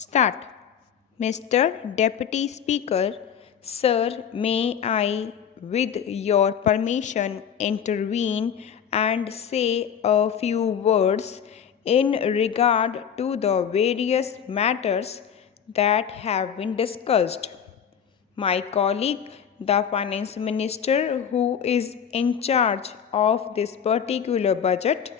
Start. Mr. Deputy Speaker, Sir, may I, with your permission, intervene and say a few words in regard to the various matters that have been discussed. My colleague, the Finance Minister, who is in charge of this particular budget,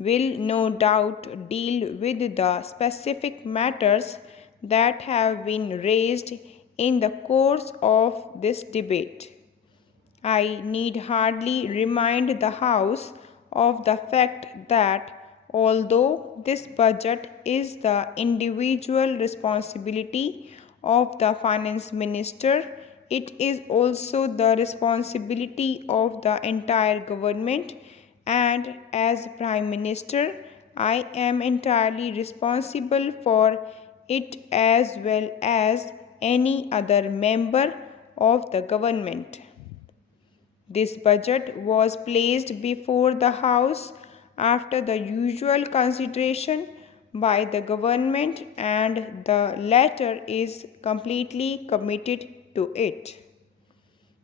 will no doubt deal with the specific matters that have been raised in the course of this debate. I need hardly remind the House of the fact that although this budget is the individual responsibility of the Finance Minister, it is also the responsibility of the entire government, and as Prime Minister, I am entirely responsible for it as well as any other member of the government. This budget was placed before the House after the usual consideration by the government, and the latter is completely committed to it.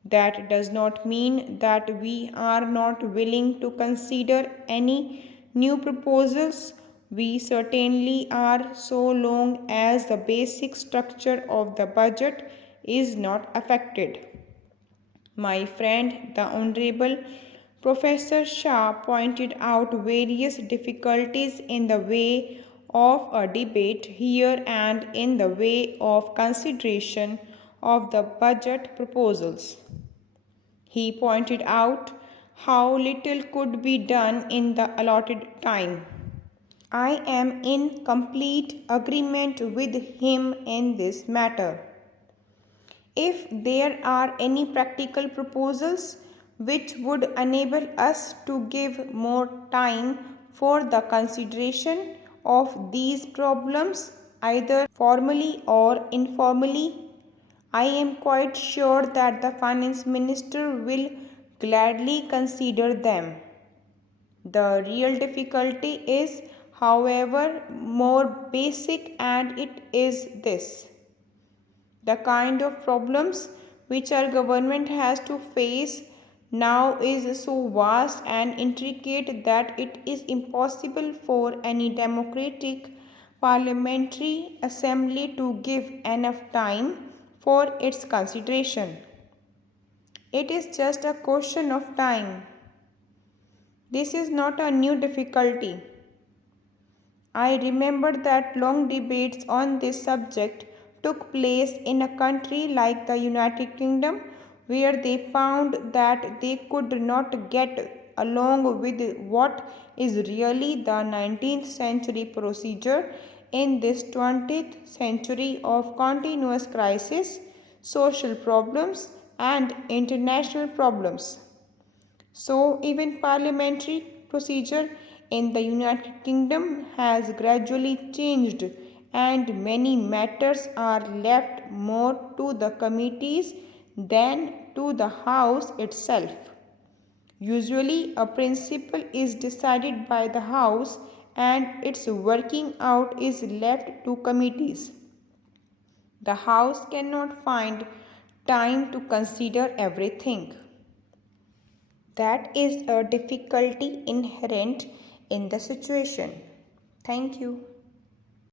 That does not mean that we are not willing to consider any new proposals. We certainly are, so long as the basic structure of the budget is not affected. My friend, the Honorable Professor Shah, pointed out various difficulties in the way of a debate here and in the way of consideration of the budget proposals. He pointed out how little could be done in the allotted time. I am in complete agreement with him in this matter. If there are any practical proposals which would enable us to give more time for the consideration of these problems, either formally or informally, I am quite sure that the Finance Minister will gladly consider them. The real difficulty is, however, more basic, and it is this: the kind of problems which our government has to face now is so vast and intricate that it is impossible for any democratic parliamentary assembly to give enough time for its consideration. It is just a question of time. This is not a new difficulty. I remember that long debates on this subject took place in a country like the United Kingdom, where they found that they could not get along with what is really the 19th century procedure in this 20th century of continuous crisis, social problems, and international problems. So, even parliamentary procedure in the United Kingdom has gradually changed, and many matters are left more to the committees than to the House itself. Usually, a principle is decided by the House and its working out is left to committees. The House cannot find time to consider everything. That is a difficulty inherent in the situation. Thank you.